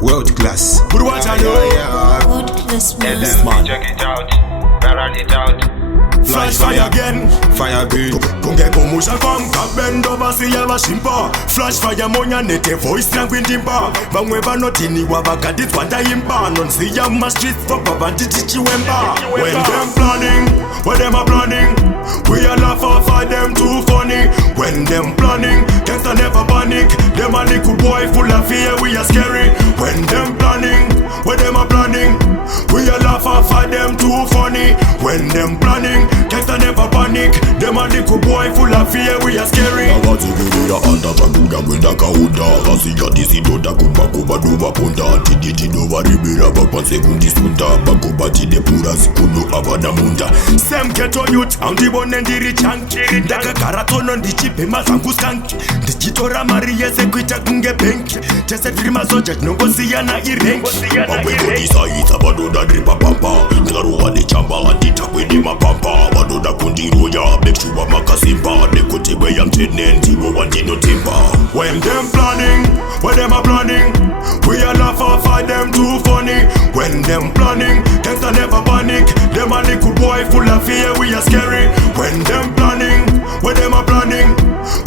World class. Good watch I know. World class Tell music. them check it out, barrel it out. Flash fire again. Fire good. Kunge commotion from Bend over see ya shimpa. Flash fire monya nete voice na gwindimba. Bangweba notini wabakadi twanda imba. Non see ya ma street for poverty teach wemba. When them planning, when them are planning, we all laugh off at them too funny. When them planning, gangsta never panic. Them a little boy full of fear, we are scary. When them planning, when them are planning, we all laugh off at them too funny. When them planning, gangsta never panic. Them a little boy full of fear, we are scary. Nagatigirira anda takuga gwenda kaunda Kasiga disidoda kubakuba duba punda Tiditi duba ribira bakwa sekundi sunda Bakuba tide pura sikunu abana munda Sem ghetto youth, andibone ndiri chanki Daga karatono ndichipe mazangu skanki Ndichitora mariye sekwita kunge benki Tese drima soja nongosi yana irenki Wabweko disaita badoda dripa pampa Ngaruwa de chamba andita kweni mapampa Badoda kundiroya, bekshuwa makasimpa Nekotewe ya mtenenti, wawandino timpa When them planning, when them are planning, we all laugh off at them too funny. When them planning, gangsta never panic. Them a little boy full of fear, we are scary. When them planning, when them are planning,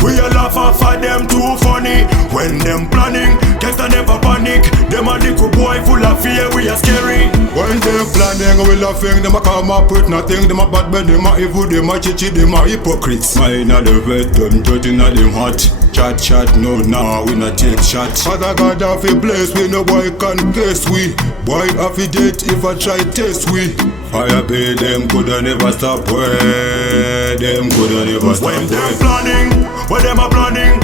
we all laugh off at them too funny. When them planning, gangsta never panic. Them a little boy full of fear, we are scary. When them planning, we laughing, them a come up with nothing. Them a bad men, them a evil, them a chichi, them a hypocrites. Mine a the vet, them dirty, not them hot. Chat, no, nah, we not take shots. Father God have a place, we no boy can guess we. Boy have a date if I try test we. Fire pay them coulda never stop way. Them coulda never stop When them way. planning, when them are planning,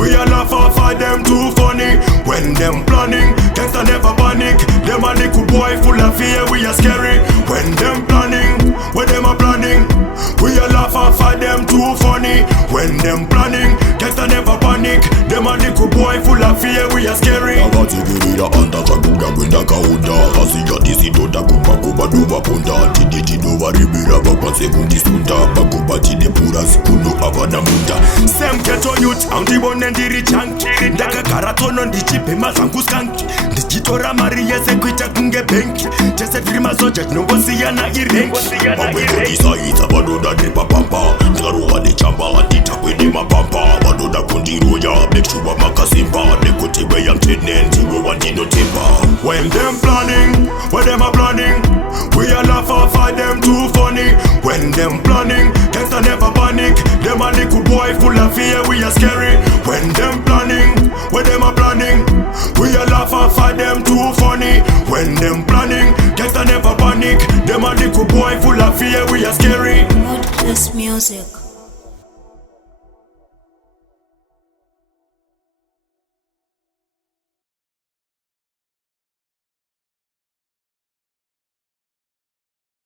we all laugh off at them too funny. When them planning, gangsta never panic. Them a little boy full of fear, we are scary. When them planning, when them are planning, we all laugh off at them too funny. When them planning, gangsta never panic. Them a little boy full of fear, we are scary. Nagatigirira anda takuga gwenda kaunda Kasiga disidoda kubakuba duba punda Tiditi duba ribira bakwa sekundi sunda Bakuba tide pura sikunu abana munda Sem ghetto youth, andibone ndiri chanki Daga karatono ndichipe mazangu skanki Ndichitora mariye sekwita kunge benki Tese drima soja nongosi yana irenki Wabweko disaita badoda dripa pampa Ngaruwa de chamba andita kweni mapampa Badoda kundiroya, bekshuwa makasimpa Nekotewe ya mtenenti, wawandino timpa When them planning, when them are planning, we all laugh off at them too funny. When them planning, gangsta never panic. Them a little boy full of fear, we are scary. When them planning, when them are planning, we all laugh off at them too funny. When them planning, gangsta never panic. Them a little boy full of fear, we are scary. World class music.